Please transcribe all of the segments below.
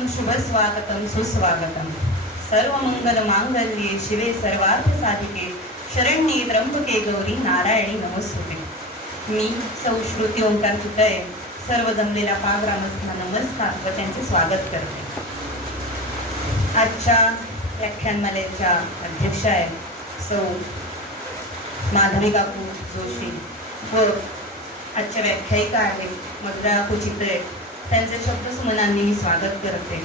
स्वागतम शुभ स्वागतम सुस्वागतम. सर्व मंगल मांगल्ये शिवे सर्वार्थ साधिके शरण्ये त्र्यंबके गौरी नारायणी नमस्तुते. मी सौ श्रुती ओंकार चितळे सर्व जमलेल्या पाग्रामस्थांना नमस्कार व त्यांचे स्वागत करते. आजच्या व्याख्यानमालेच्या अध्यक्ष आहेत सौ माधवी काकू जोशी व आजच्या व्याख्यायिका आहेत मधुरा काकू चितळे. त्यांचे शब्दसुमनांनी मी स्वागत करते.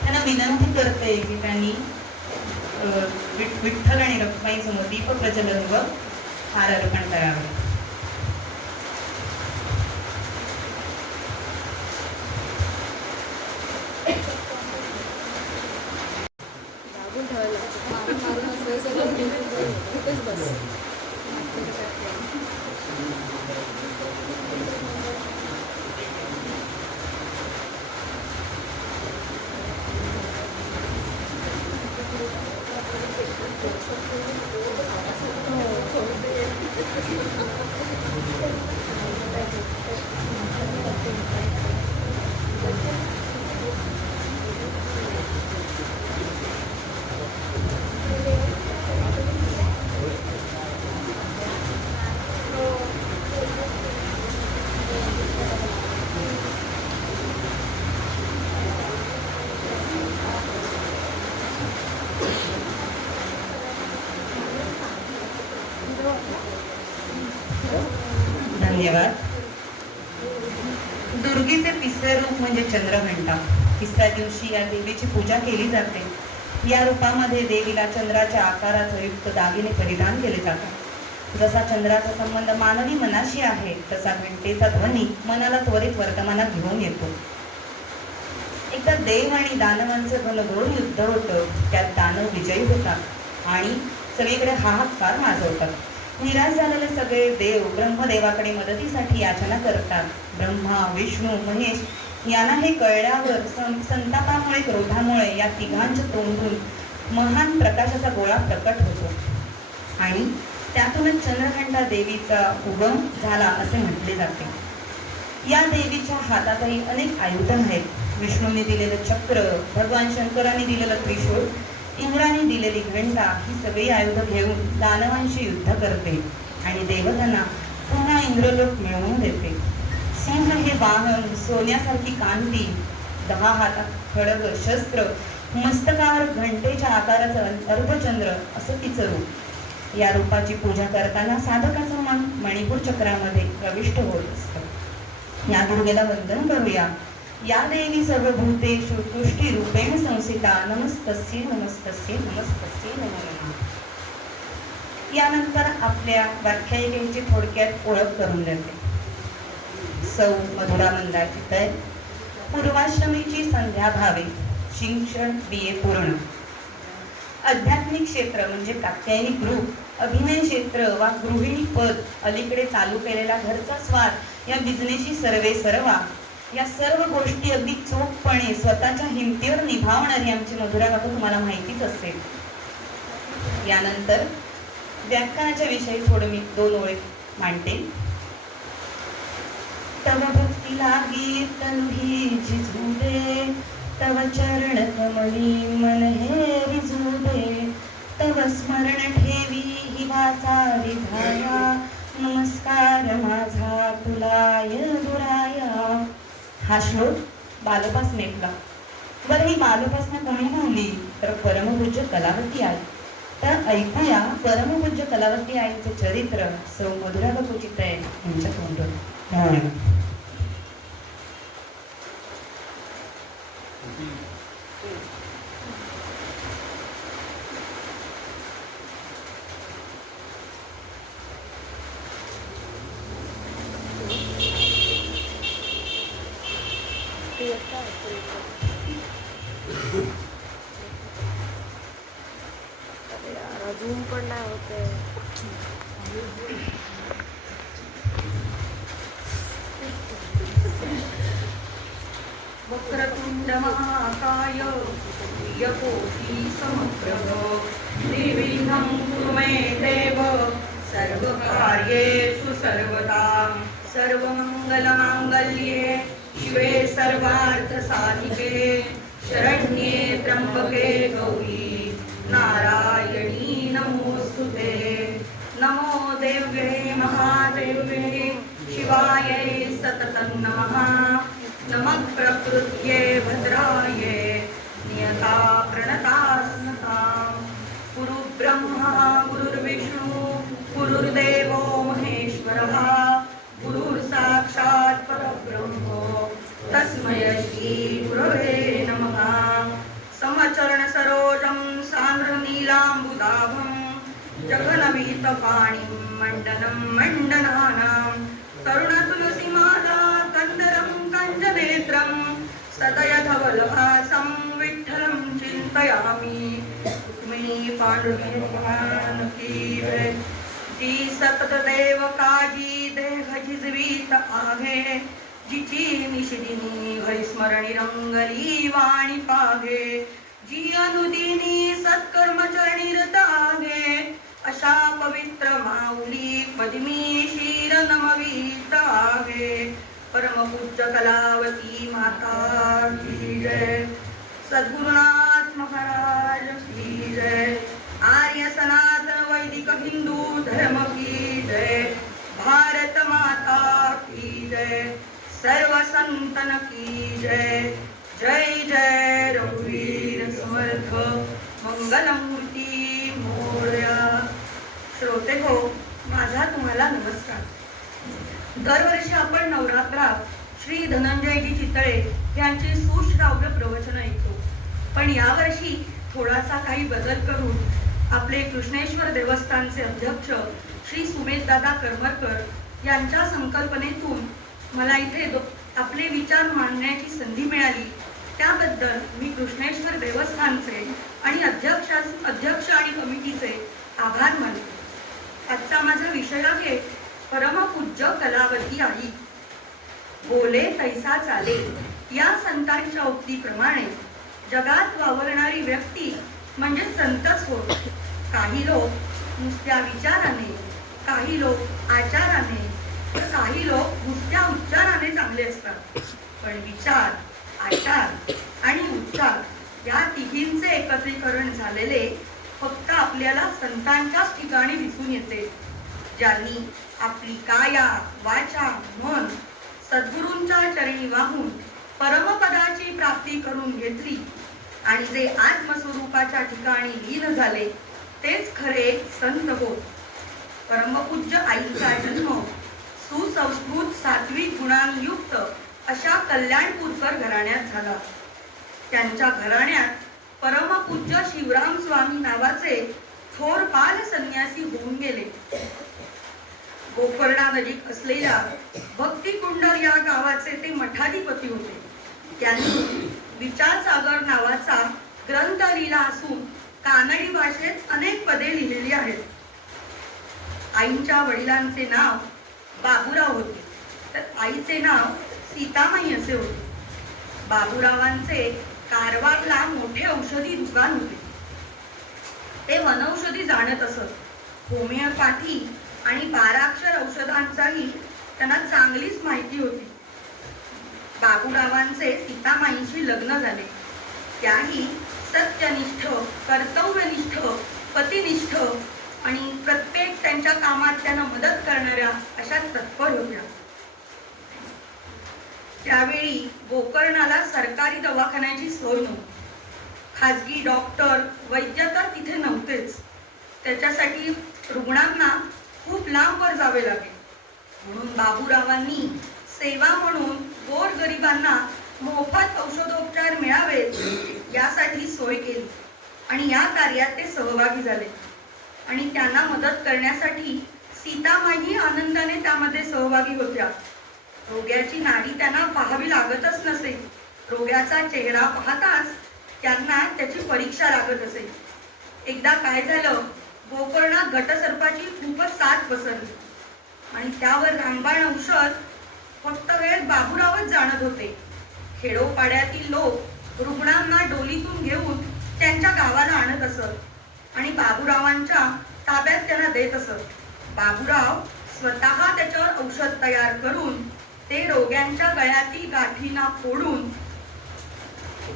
त्यांना विनंती करते की त्यांनी विठ्ठल आणि रखुमाई समोर दीप प्रज्वलन व हार अर्पण करावे. धन्यवाद. दुर्गेचे तिसरे रूप म्हणजे चंद्रघंटा. तिसऱ्या दिवशी या देवीची पूजा केली जाते. या रूपामध्ये देवीला चंद्राच्या आकाराचे युक्त दागिने परिधान केले जातात. जसा चंद्राचा संबंध मानवी मनाशी आहे तसा घंटेचा ध्वनी मनाला त्वरित वर्तमानात घेऊन येतो. एकदा देव आणि दानवांचं घनघोर युद्ध होतं. त्यात दानव विजयी होतात आणि सगळीकडे हाहाकार माजवतात. निराश झालेले सगळे देव ब्रह्मदेवाकडे मदतीसाठी याचना करतात. ब्रह्मा विष्णू महेश यांना हे कळल्यावर संतापामुळे क्रोधामुळे या तिघांच्या तोंडून महान प्रकाशाचा गोळा प्रकट होतो आणि त्यातूनच चंद्रघंटा देवीचा उगम झाला असे म्हटले जाते. या देवीच्या हातातही अनेक आयुध आहेत. विष्णूने दिलेलं चक्र, भगवान शंकरांनी दिलेलं त्रिशूळ, इंद्राने दिलेली घंटा ही सगळी आयुध घेऊन दानवांशी युद्ध करते आणि देवतांना पुन्हा इंद्रलोक मिळवून देते. सिंह हे वाहन, सोन्यासारखी कांती, 10 हातात खडग शस्त्र, मस्तकावर घंटेच्या आकाराचा अर्धचंद्र असं तिचं रूप. या रूपाची पूजा करताना साधकाचं मन मणिपूर चक्रामध्ये प्रविष्ट होत असतं. या दुर्गेला वंदन करूया. या देवी सर्वभूतेषु तुष्टी रूपेण संस्थिता नमस्तस्ये नमस्तस्ये नमस्तस्ये नमो नमः. यानंतर आपल्या व्याख्यायिकेची थोडक्यात ओळख करून देते. सौ मधुरा मंदार चितळे, पूर्वाश्रमीची संध्या भावे, शिक्षण BA पूर्ण. आध्यात्मिक क्षेत्र म्हणजे कात्यायनी ग्रुप, अभिनय क्षेत्र वा गृहिणी पद, अलीकडे चालू केलेला घरचा स्वाद या बिझनेसची सर्वे सर्वा, या सर्व गोष्टी अगदी चोखपणे स्वतःच्या हिमतीवर निभावणारी आमची मधुरा काकू तुम्हाला माहितीच असेल. यानंतर व्याख्यानाच्या विषयी थोडं मी 2 ओळी मांडते. तव भक्ती लागी तनु ही झिजू दे, तव चरण कमळी मन हे रिझू दे, तव स्मरण ठेवी ही वाचारी धाया, नमस्कार माझा तुलाय दुराया. हा श्लोक बालोपास नेटला. बरं ही बालोपासना कमी म्हणली तर परमपूज्य कलावती आई. तर ऐकूया परमपूज्य कलावती आईचे चरित्र सौ मधुरा काकू चितळे यांच्या तोंडून. धन्यवाद. अजून पण नाही होते. वक्रतुंड महाकाय यकोटी समप्रभ निर्विघ्नं कुरु मे देव सर्वकार्येषु सर्वदा सर्वमंगलमांगल्ये शिवे सर्वार्थसाधिके शरण्ये त्र्यंबके गौरी नारायणी नमोस्तुते. नमो देव्यै महादेव्यै शिवायै सततं नमः. नमः प्रकृत्यै भद्रायै नियता प्रणतास्मताम्. गुरुब्रह्मा गुरुर्विष्णु गुरुर्देवो महेश्वरः गुरुर्साक्षात् परब्रह्म तस्मै श्री गुरवे नमः. समचरण सरोजं सान्द्रनीलाम्बुदाभं जगन्मीतपाणिं मण्डनं मण्डनानां तरुणतुलसीमाला कन्दरं कञ्जनेत्रं सदयधवलभासं विठ्ठलं चिन्तयामि. रुक्मिणी पांडुरंग की जय. जी सतत देव काजी देह झिजवीत आहे. जिची निशिदिनी हरिस्मरणी रंगली वाणी पाहे. जी अनुदिनी सत्कर्मचरणी रत आहे. अशा पवित्र माऊली पद्मी शीर नमवीत आहे. परमपूज्य कलावती माता की जय. सद्गुरुनाथ महाराज की जय. आर्य सनातन वैदिक हिंदू धर्म की जय. भारत माता की जय. सर्व संतन की जय. जय जय रघुवीर समर्थ मंगलमूर्ती मोरया. श्रोते हो, माझा तुम्हाला नमस्कार. दरवर्षी आपण नवरात्रात श्री धनंजयजी चितळे यांची सुश्राव्य प्रवचन ऐकतो. पण यावर्षी थोडासा काही बदल करून आपले कृष्णेश्वर देवस्थानचे अध्यक्ष श्री सुमेधदादा करमरकर यांच्या संकल्पनेतून मला इथे आपले विचार मांडण्याची संधी मिळाली. त्याबद्दल मी कृष्णेश्वर देवस्थानचे आणि अध्यक्ष आणि कमिटीचे आभार मानते. आजचा माझा विषय आहे परमपूज्य कलावती आई. बोले तैसा चाले या संतांच्या उक्तीप्रमाणे जगात वावरणारी व्यक्ती म्हणजे संतच होत. काही लोक नुसत्या विचाराने, काही लोक आचाराने, तर काही लोक नुसत्या उच्चाराने चांगले असतात. पण विचार, आचार आणि उच्चार या तिघींचे एकत्रीकरण झालेले फक्त आपल्याला संतांच्याच ठिकाणी दिसून येते. ज्यांनी आपली काया, वाचा, मन सद्गुरूंच्या चरणी वाहून परमपदाची प्राप्ती करून घेतली आणि जे आत्मस्वरूपाच्या ठिकाणी लीन झाले तेच खरे संत होत. परमपूज्य आईचा जन्म सुसंस्कृत सात्विक गुणांयुक्त अशा कल्याणपूरकर घराण्यात झाला. त्यांच्या घराण्यात परमपूज्य शिवराम स्वामी नावाचे थोर बाल संन्यासी होऊन गेले. गोकर्णा नजीक असलेल्या भक्तिकुंडल या गावाचे ते मठाधिपती होते. त्यांनी विचारसागर नावाचा ग्रंथ लिहिला असून कानडी भाषेत अनेक पदे लिहिलेली आहेत. आईच्या वडिलांचे नाव बाबूराव होते, तर आईचे नाव सीतामाई असे होते. बाबूरावांचे कारवारला मोठे औषधी दुकान होते. ते वनौषधी जाणत असत. होमिओपॅथी आणि 12 अक्षर औषधांचाही त्यांना चांगलीच माहिती होती. बाबूरावांचे सीतामाईंशी लग्न झाले. त्याही सत्यनिष्ठ, कर्तव्यनिष्ठ, पतिनिष्ठ आणि प्रत्येक त्यांच्या कामात त्यांना मदत करणाऱ्या अशा तत्पर होत्या. त्यावेळी गोकर्णाला सरकारी दवाखान्याची सोय नव्हती. खाजगी डॉक्टर, वैद्य तर तिथे नव्हतेच. त्याच्यासाठी रुग्णांना खूप लांबवर जावे लागे. म्हणून बाबूरावांनी सेवा म्हणून गोरगरिबांना मोफत औषधोपचार मिळावेत यासाठी सोय केली आणि या कार्यात ते सहभागी झाले. आणि त्यांना मदत करण्यासाठी सीतामाई आनंदाने त्यामध्ये सहभागी होत्या. रोग्याची नाडी त्यांना पाहावी लागतच नसे. रोग्याचा चेहरा पाहताच त्यांना त्याची परीक्षा लागत असे. एकदा काय झालं, गोकर्णात घटसर्पाची खूपच साथ पसरली आणि त्यावर रामबाण औषध फक्त वेळ बाबूरावच जाणत होते. खेडोपाड्यातील लोक रुग्णांना डोलीतून घेऊन त्यांच्या गावाला आणत असत आणि बाबूरावांच्या ताब्यात त्यांना देत असत. बाबूराव स्वतः त्याच्यावर औषध तयार करून ते रोग्यांच्या गळ्यातील गाठींना फोडून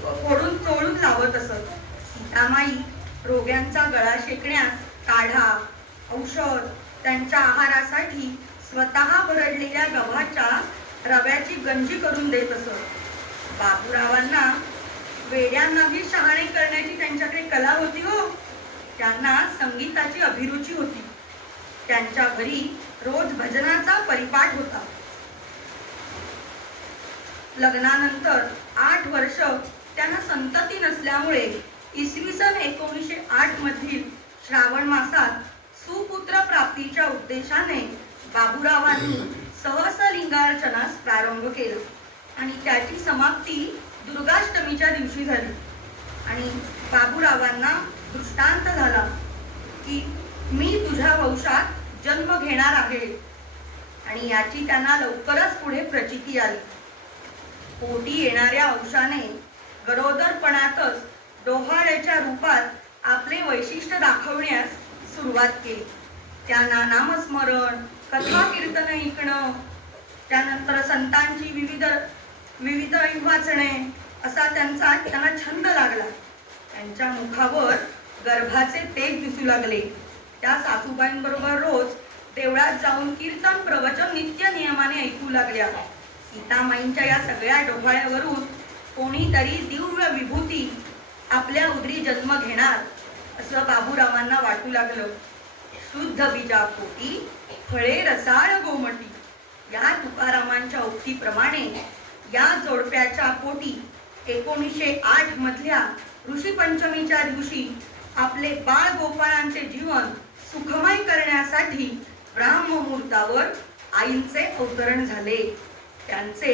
फोडून चोळून लावत असत. सीतामाई रोग्यांचा गळा शेकण्यास काढा, औषध, त्यांच्या आहारासाठी स्वतः भरडलेल्या गव्हाच्या रव्याची गंजी करून देत असत. बाबूरावांना वेड्यांनाही शहाणे करण्याची त्यांच्याकडे कला होती हो. त्यांना संगीताची अभिरुची होती. त्यांच्या घरी रोज भजनाचा परिपाठ होता. लग्नानंतर 8 वर्ष त्यांना संतती नसल्यामुळे इसवी सन 1908 मधील श्रावण मासात सुपुत्र प्राप्तीच्या उद्देशाने बाबूरावांनी सहस्रलिंगार्चनास प्रारंभ केला आणि त्याची समाप्ती दुर्गाष्टमीच्या दिवशी झाली. आणि बाबूरावांना दृष्टांत झाला की मी तुझ्या वंशात जन्म घेणार आहे, आणि याची त्यांना लवकरच पुढे प्रचिती आली. पोटी येणाऱ्या अंशाने गरोदरपणातच डोहाळ्याच्या रूपात आपले वैशिष्ट्य दाखवण्यास सुरुवात केली. त्यांना नामस्मरण, कथा कीर्तन ऐकणं, त्यानंतर संतांची विविध वाचणे असा त्यांना छंद लागला. त्यांच्या मुखावर गर्भाचे तेज दिसू लागले. त्या सासूबाईंबरोबर रोज देवळात जाऊन कीर्तन प्रवचन नित्य नियमाने ऐकू लागल्या. सीतामाईंच्या या सगळ्या डोहाळ्यावरून कोणीतरी दिव्य विभूती आपल्या उदरी जन्म घेणार असं बाबूरावांना वाटू लागलं. शुद्ध बीजापोटी फळे रसाळ गोमटी या तुकारामांच्या उक्तीप्रमाणे या जोडप्याच्या पोटी 1908 मधल्या ऋषी पंचमीच्या दिवशी आपले बाळ गोपाळांचे जीवन सुखमय करण्यासाठी ब्राह्ममुहूर्तावर आईंचे अवतरण झाले. त्यांचे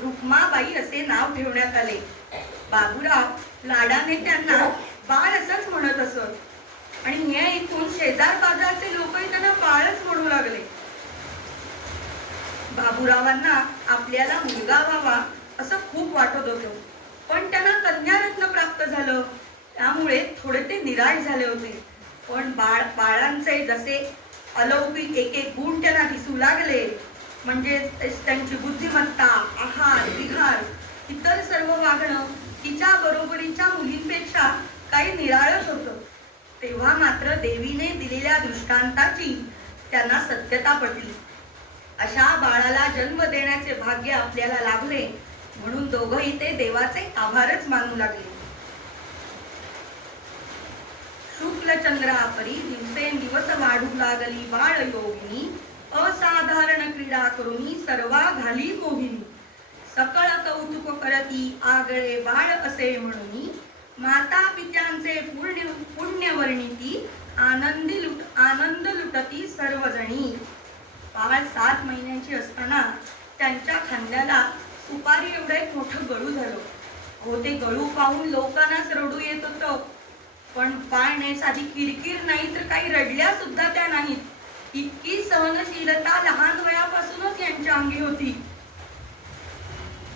रुक्माबाई असे नाव ठेवण्यात आले. बाबूराव लाडाने त्यांना बाळ असंच म्हणत असत आणि हे ऐकून शेजार पाजारचे लोकही त्यांना बाळच म्हणू लागले. बाबूरावांना आपल्याला मुलगा व्हावा असं खूप वाटत होतं, पण त्यांना कन्यारत्न प्राप्त झालं त्यामुळे थोडे ते निराश झाले होते. पण बाळांचे जसे अलौकिक एक एक गुण त्यांना दिसू लागले, म्हणजे त्यांची बुद्धिमत्ता, आहार विहार, इतर सर्व वागणं तिच्या बरोबरीच्या मुलींपेक्षा काही निराळच होतं. तेव्हा मात्र देवीने दिलेल्या दृष्टांताची त्यांना सत्यता पटली. अशा बाळाला जन्म देण्याचे भाग्य आपल्याला लाभले म्हणून दोघंही ते देवाचे आभारच मानू लागले. शुक्ल चंद्रापरी दिवसेंदिवस वाढू लागली बाळ योगिनी, असाधारण क्रीडा करुनी सर्वा घाली मोहिनी. सकळ कौतुक करती आगळे बाळ असे म्हणूनी, माता पित्यांचे पुण्य वर्णिती आनंद लुटती सर्वजणी. बाळ 7 महिन्यांची असताना त्यांच्या खांद्याला सुपारी एवढं एक मोठं गळू झालं. हो, ते गळू पाहून लोकांनाच रडू येत होतं, पण बाळने साधी किरकिर नाही तर काही रडल्या सुद्धा त्या नाहीत. इतकी सहनशीलता लहान वयापासूनच यांच्या अंगी होती.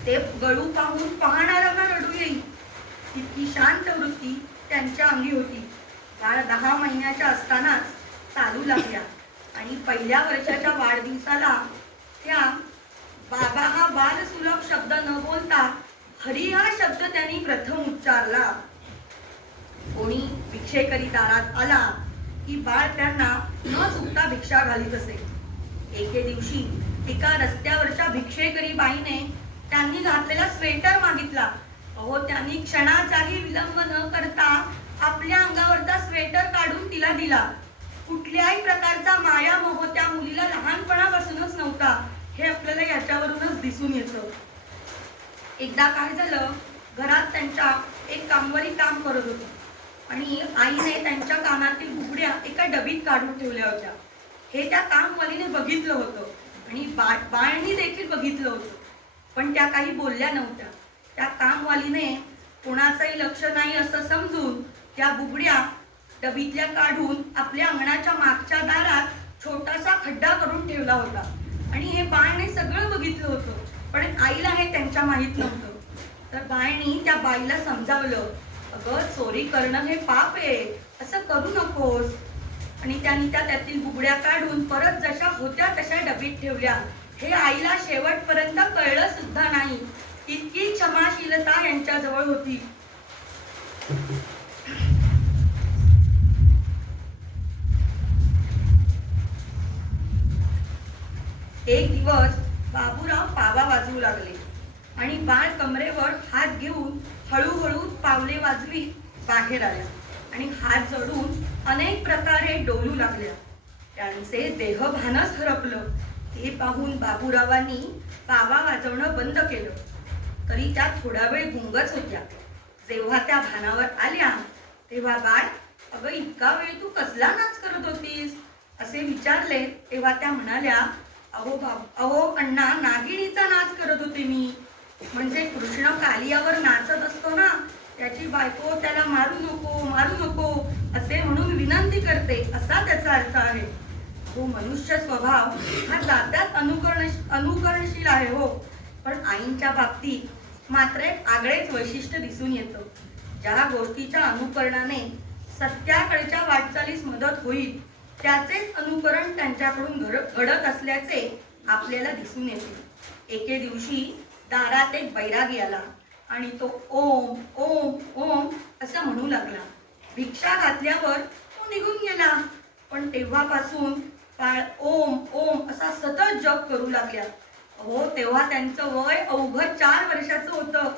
ते गळू पाहून पाहणाऱ्यांना रडू येईल इतकी शांत वृत्ती त्यांच्या अंगी होती. बाळ 10 महिन्याच्या असतानाच चालू लागल्या आणि पहिल्या वर्षाच्या वाढदिवसाला त्या बाबा हा बालसुलभ शब्द न बोलता हरी हा शब्द त्यांनी प्रथम उच्चारला. कोणी भिक्षेकरी दारात आला की बाळ त्यांना न चुकता भिक्षा घालीत असे. एके दिवशी एका रस्त्यावरच्या भिक्षेकरी बाईने त्यांनी घातलेला स्वेटर मागितला. अहो, त्यांनी क्षणाचाही विलंब न करता आपल्या अंगावरचा स्वेटर काढून तिला दिला. कुठल्याही प्रकारचा माया मोह त्या मुलीला लहानपणापासूनच नव्हता हे आपल्याला याच्यावरूनच दिसून येतं. एकदा काय झालं, घरात त्यांच्या एक कामवाली काम करत होती आणि आईने त्यांच्या कानातील बुगड्या एका डबीत काढून ठेवल्या होत्या. हे त्या कामवालीने बघितलं होतं आणि बाळनी देखील बघितलं होतं, पण त्या काही बोलल्या नव्हत्या. त्या कामवालीने कोणाचंही लक्ष नाही असं समजून त्या बुगड्या डबीतल्या काढून आपल्या अंगणाच्या मागच्या दारात छोटासा खड्डा करून ठेवला होता आणि हे बाळने सगळं बघितलं होतं, पण आईला हे त्यांच्या माहित नव्हतं. तर बाळनी त्या बाईला समजावलं, अगं, चोरी करणं हे पाप आहे, असं करू नकोस. आणि त्यांनी त्यातील बुगड्या काढून परत जशा होत्या तशा डबीत ठेवल्या. हे आईला शेवटपर्यंत कळलं सुद्धा नाही. इतकी क्षमाशीलता यांच्याजवळ होती. एक दिवस बाबूराव पावा वाजवू लागले आणि बाळ कमरेवर हात घेऊन हळूहळू पावले वाजवीत बाहेर आल्या आणि हात जोडून अनेक प्रकारे डोलू लागल्या. त्यांचे देहभानच हरपलं. हे पाहून बाबूरावांनी पावा वाजवणं बंद केलं. तरी त्या थोडा वेळ गुंगच होत्या. जेव्हा त्या भानावर आल्या तेव्हा बाळ, अगं इतका वेळ तू कसला नाच करत होतीस असे विचारले तेव्हा त्या म्हणाल्या, अहो अण्णा, नागिणीचा नाच करत होते मी. म्हणजे कृष्ण कालियावर नाचत असतो ना, त्याची बायको त्याला मारू नको असे म्हणून विनंती करते असा त्याचा अर्थ आहे. हो, मनुष्य स्वभाव हा जात्यात अनुकरणशील आहे हो, पण आईंच्या बाबतीत मात्र एक आगळेच वैशिष्ट्य दिसून येतं. ज्या गोष्टीच्या अनुकरणाने सत्याकडच्या वाटचालीस मदत होईल त्याचेच अनुकरण त्यांच्याकडून घडत असल्याचे आपल्याला दिसून येते. एके दिवशी दारात एक बैरागी आला आणि तो ओम ओम ओम असं म्हणू लागला. भिक्षा घातल्यावर तो निघून गेला, पण तेव्हापासून बाळ ओम ओम असा सतत जप करू लागल्या. हो, तेव्हा त्यांचं वय अवघं 4 वर्षाचं होतं.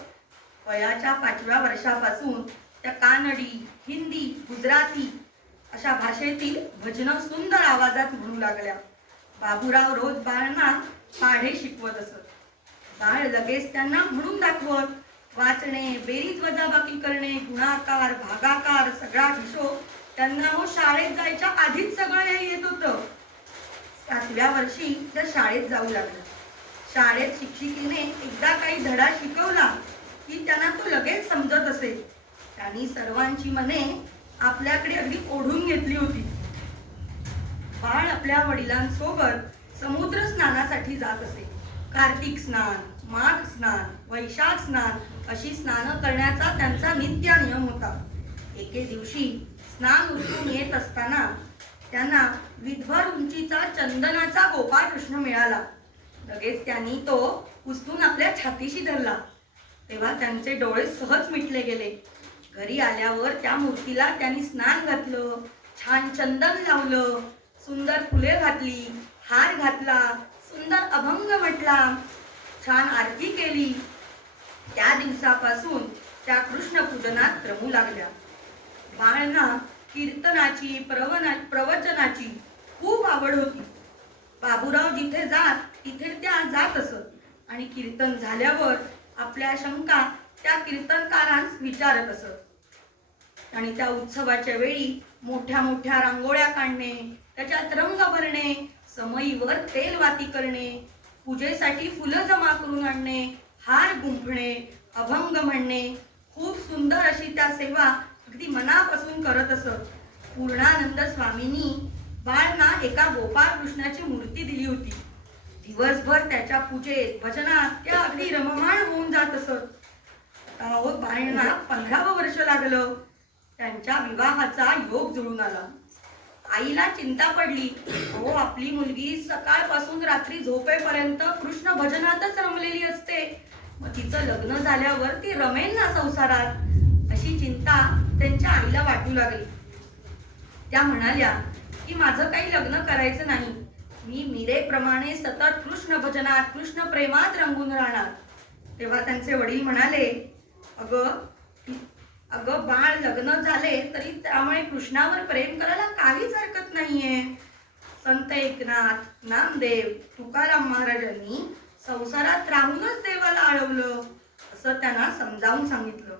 वयाच्या 5व्या वर्षापासून त्या कानडी, हिंदी, गुजराती अशा भाषेतील भजनं सुंदर आवाजात म्हणू लागल्या. बाबूराव रोज बाळांना पाढे शिकवत असत. बाळ लगेच त्यांना म्हणून दाखवत. वाचणे, बेरीज वजाबाकी करणे, गुणाकार, भागाकार सगळा हिशोब त्यांना शाळेत जायच्या आधीच सगळं हे येत होतं. 7व्या वर्षी त्या शाळेत जाऊ लागल्या. शाळेत शिक्षिकेने एकदा काही धडा शिकवला की त्यांना तो लगेच समजत असे. त्यांनी सर्वांची मने आपल्याकडे अगदी ओढून घेतली होती. बाळ आपल्या वडिलांसोबत समुद्र स्नानासाठी जात असे. कार्तिक स्नान, माघ स्नान, वैशाख स्नान अशी स्नान करण्याचा त्यांचा नित्य नियम होता. एके दिवशी स्नान उरकून येत असताना त्यांना विधभर उंचीचा चंदनाचा गोपाळकृष्ण मिळाला. लगेच त्यांनी तो उचलून आपल्या छातीशी धरला. तेव्हा त्यांचे डोळे सहज मिटले गेले. घरी आल्यावर त्या मूर्तीला त्यांनी स्नान घातलं, छान चंदन लावलं, सुंदर फुले घातली, हार घातला, सुंदर अभंग म्हटला, छान आरती केली. त्या दिवसापासून त्या कृष्ण पूजनात रमू लागल्या. बाळांना कीर्तनाची, प्रवचनाची खूप आवड होती. बाबूराव जिथे जात तिथे त्या जात असत आणि कीर्तन झाल्यावर आपल्या शंका त्या कीर्तनकारांस विचारत असत. आणि त्या उत्सवाच्या वेळी मोठ्या मोठ्या रांगोळ्या काढणे, त्याच्यात रंग भरणे, समईवर तेलवाती करणे, पूजेसाठी फुलं जमा करून आणणे, हार गुंफणे, अभंग म्हणणे, खूप सुंदर अशी त्या सेवा अगदी मनापासून करत असत. पूर्णानंद स्वामींनी बाळांना एका गोपाळकृष्णाची मूर्ती दिली होती. दिवसभर त्याच्या पूजेत, भजनात त्या अगदी रममाण होऊन जात असत. बाळांना 15वं वर्ष लागलं. त्यांच्या विवाहाचा योग जुळून आला. आईला चिंता पडली. अहो, आपली मुलगी सकाळपासून रात्री झोपेपर्यंत कृष्ण भजनातच रमलेली असते, मग तिचं लग्न झाल्यावर ती रमेल ना संसारात, अशी चिंता त्यांच्या आईला वाटू लागली. त्या म्हणाल्या की माझं काही लग्न करायचं नाही, मी मीरेप्रमाणे सतत कृष्ण भजनात, कृष्ण प्रेमात रंगून राहणार. तेव्हा त्यांचे वडील म्हणाले, अगं बाळ, लग्न झाले तरी त्यामुळे कृष्णावर प्रेम करायला काहीच हरकत नाहीये. संत एकनाथ, नामदेव, तुकाराम महाराजांनी संसारात राहूनच देवाला आळवलं असं त्यांना समजावून सांगितलं.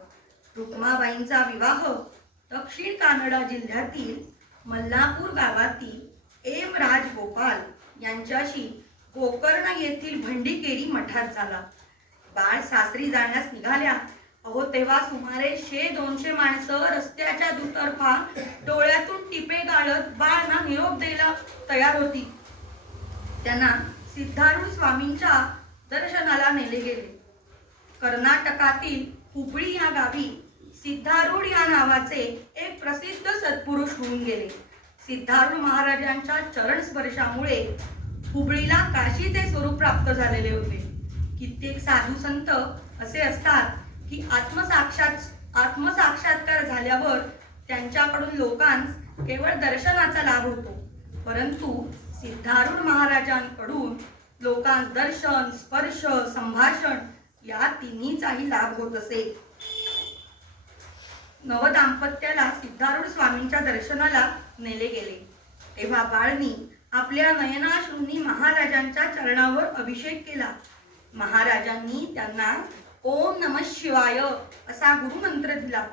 रुक्माबाईंचा विवाह दक्षिण कानडा जिल्ह्यातील मल्लापूर गावातील एम राजगोपाल यांच्याशी गोकर्ण येथील भंडीकेरी मठात झाला. बाळ सासरी जाण्यास निघाल्या. अहो, तेव्हा सुमारे 100-200 माणसं रस्त्याच्या दुतर्फा डोळ्यातून टिपे गाळत बाळांना निरोप द्यायला तयार होती. त्यांना सिद्धारूढ स्वामींच्या दर्शनाला नेले गेले. कर्नाटकातील हुबळी या गावी सिद्धारूढ या नावाचे एक प्रसिद्ध सत्पुरुष होऊन गेले. सिद्धारूढ महाराजांच्या चरण स्पर्शामुळे हुबळीला काशीचे स्वरूप प्राप्त झालेले होते. कित्येक साधू संत असे असतात की आत्मसाक्षात्कार झाल्यावर त्यांच्याकडून लोकांस केवळ दर्शनाचा लाभ होतो, परंतु सिद्धारूढ महाराजांकडून लोकांस दर्शन, स्पर्श, संभाषण या तिन्हीचाही लाभ होत असे. नवदाम्पत्याला सिद्धारूढ स्वामींच्या दर्शनाला नेले गेले तेव्हा बाळनी आपल्या नयनाश्रूंनी महाराजांच्या चरणावर अभिषेक केला. महाराजांनी त्यांना ओम नमः शिवाय असा गुरुमंत्र दिला.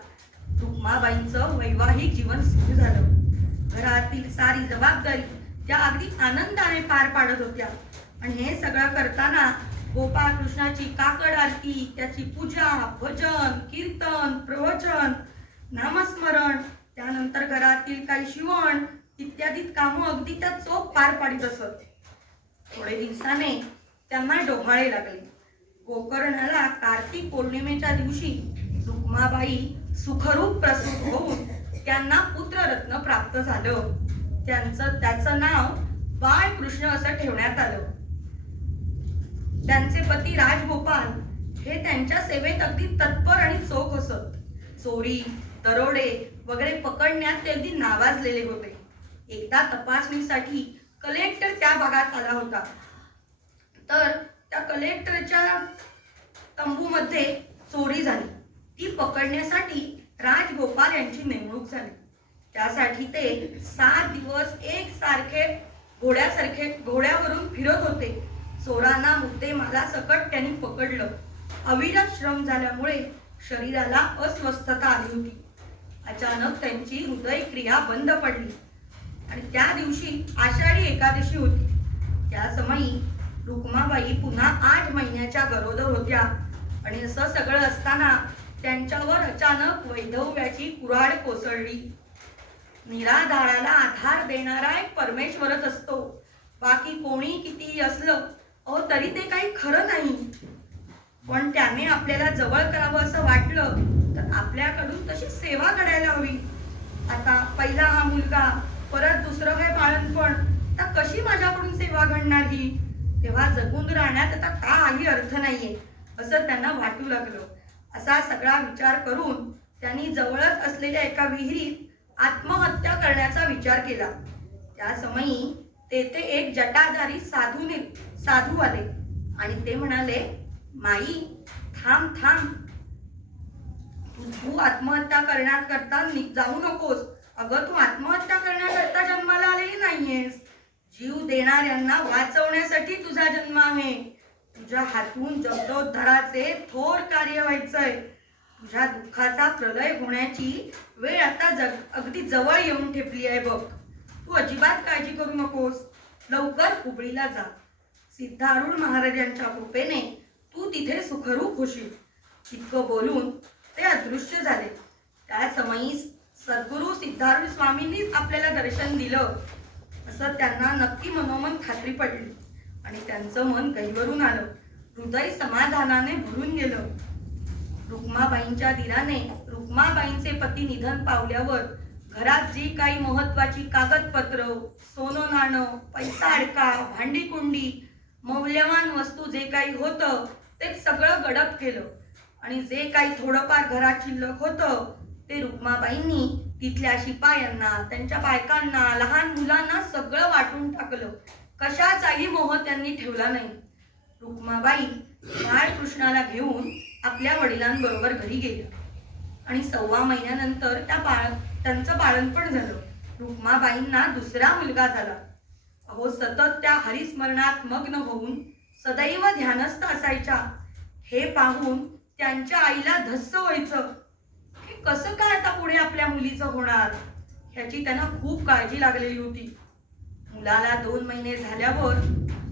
रुक्माबाईंचं वैवाहिक जीवन सुरू झालं. घरातील सारी जबाबदारी त्या अगदी आनंदाने पार पाडत होत्या आणि हे सगळं करताना गोपाळकृष्णाची काकड आरती, त्याची पूजा, भजन, कीर्तन, प्रवचन, नामस्मरण, त्यानंतर घरातील काही शिवण इत्यादी कामं अगदी त्या चोख पार पाडित असत. थोडे दिवसाने त्यांना डोहाळे लागले. गोकर्णाला कार्तिक पौर्णिमेच्या दिवशी रुक्माबाई सुखरूप प्रसूत होऊन त्यांना पुत्ररत्न प्राप्त झालं. त्याचं नाव बाळकृष्ण असं ठेवण्यात आलं. त्यांचे पती राजगोपाल हे त्यांच्या सेवेत अगदी तत्पर आणि चोख असत. चोरी, दरोडे वगैरे पकडण्यात ते अगदी नावाजलेले होते. एकदा तपासणीसाठी कलेक्टर त्या भागात आला होता, तर त्या कलेक्टरच्या तंबूमध्ये चोरी झाली. ती पकडण्यासाठी राजगोपाल यांची नेमणूक झाली. त्यासाठी ते 7 दिवस एकसारखे घोड्यावरून फिरत होते. चोरांना मुद्देमाला सकट त्यांनी पकडलं. अविरत श्रम झाल्यामुळे शरीराला अस्वस्थता आली होती. अचानक त्यांची हृदयक्रिया बंद पडली आणि त्या दिवशी आषाढी एकादशी होती. त्या समयी रुक्माबाई पुन्हा 8 महिन्याच्या गरोदर होत्या आणि असं सगळं असताना त्यांच्यावर अचानक वैधव्याची कुऱ्हाड कोसळली. निराधाराला आधार देणारा एक परमेश्वरच असतो. बाकी कोणी कितीही असलं तरी ते काही खरं नाही. पण त्याने आपल्याला जवळ करावं असं वाटलं तर आपल्याकडून तशी सेवा करायला हवी. आता पहिला हा मुलगा, परत दुसरं हे बाळंतपण, आता कशी माझ्याकडून सेवा घडणार ही? तेव्हा जगून राहण्यात आता काही अर्थ नाहीये असं त्यांना वाटू लागलं. असा सगळा विचार करून त्यांनी जवळच असलेल्या एका विहिरीत आत्महत्या करण्याचा विचार केला. त्या समयी तेथे एक जटाधारी साधू आले आणि ते म्हणाले, माई थांब थांब, तू आत्महत्या करण्याकरता जाऊ नकोस. अगं, तू आत्महत्या करण्याकरता जन्माला आलेली नाहीयेस. जीव देणाऱ्यांना वाचवण्यासाठी तुझा जन्म आहे. तुझ्या हातून जगदोद्धाराचे थोर कार्य व्हायचंय. तुझ्या दुःखाचा प्रलय होण्याची वेळ आता अगदी जवळ येऊन ठेपली आहे बघ. तू अजिबात काळजी करू नकोस. लवकर हुबळीला जा. सिद्धारूढ महाराजांच्या कृपेने तू तिथे सुखरूप होशील. इतकं बोलून ते अदृश्य झाले. त्या समयी सद्गुरू सिद्धारूढ स्वामींनीच आपल्याला दर्शन दिलं असं त्यांना नक्की मनोमन खात्री पडली आणि त्यांचं मन गहिवरून आलं. हृदय समाधानाने भरून गेलं. रुक्माबाईंच्या धीराने रुक्माबाईंचे पती निधन पावल्यावर घरात जी काही महत्वाची कागदपत्र, सोनं नाणं, पैसा अडका, भांडी कुंडी, मौल्यवान वस्तू जे काही होतं ते सगळं गडप केलं आणि जे काही थोडंफार घरात शिल्लक होतं ते रुक्माबाईंनी तिथल्या शिपायांना, त्यांच्या बायकांना, लहान मुलांना सगळं वाटून टाकलं. कशाचाही मोह त्यांनी ठेवला नाही. रुक्माबाई बाळकृष्णाला घेऊन आपल्या वडिलांबरोबर घरी गेल्या आणि 1.25 महिन्यानंतर त्यांचं बाळंतपण झालं. रुक्माबाईंना दुसरा मुलगा झाला. सतत त्या हरिस्मरणात मग्न होऊन सदैव ध्यानस्थ असायच्या. हे पाहून त्यांच्या आईला धस्स व्हायचं. हे कसं काय आता पुढे आपल्या मुलीचं होणार ह्याची त्यांना खूप काळजी लागलेली होती. मुलाला 2 महिने झाल्यावर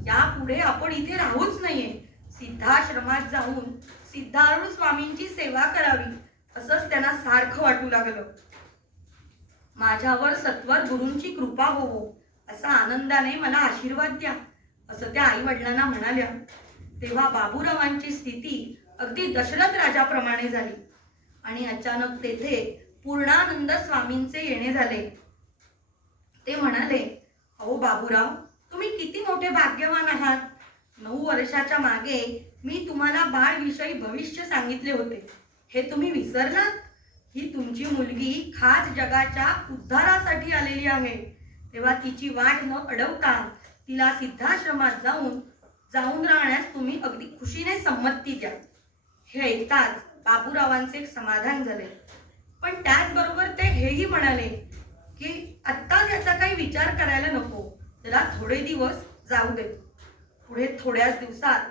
यापुढे आपण इथे राहूच नाहीये, सिद्धाश्रमात जाऊन सिद्धारूढ स्वामींची सेवा करावी असंच त्यांना सारखं वाटू लागलं. माझ्यावर सत्वर गुरूंची कृपा होवो, असा आनंदाने मला आशीर्वाद द्या असं त्या आई वडिलांना म्हणाल्या. तेव्हा बाबूरावांची स्थिती अगदी दशरथ राजाप्रमाणे झाली आणि अचानक तेथे पूर्णानंद स्वामींचे येणे झाले. ते म्हणाले, अहो बाबूराव, तुम्ही किती मोठे भाग्यवान आहात. 9 वर्षाच्या मागे मी तुम्हाला बाळविषयी भविष्य सांगितले होते. हे तुम्ही विसरलात? ही तुमची मुलगी खास जगाच्या उद्धारासाठी आलेली आहे. तेव्हा तिची वाट न अडवता तिला सिद्धाश्रमात जाऊन राहण्यास तुम्ही अगदी खुशीने संमती द्या. हे ऐकताच बाबूरावांचे एक समाधान झाले. पण त्याचबरोबर ते हेही म्हणाले की आत्ताच याचा काही विचार करायला नको, जरा थोडे दिवस जाऊ दे. पुढे थोड्याच दिवसात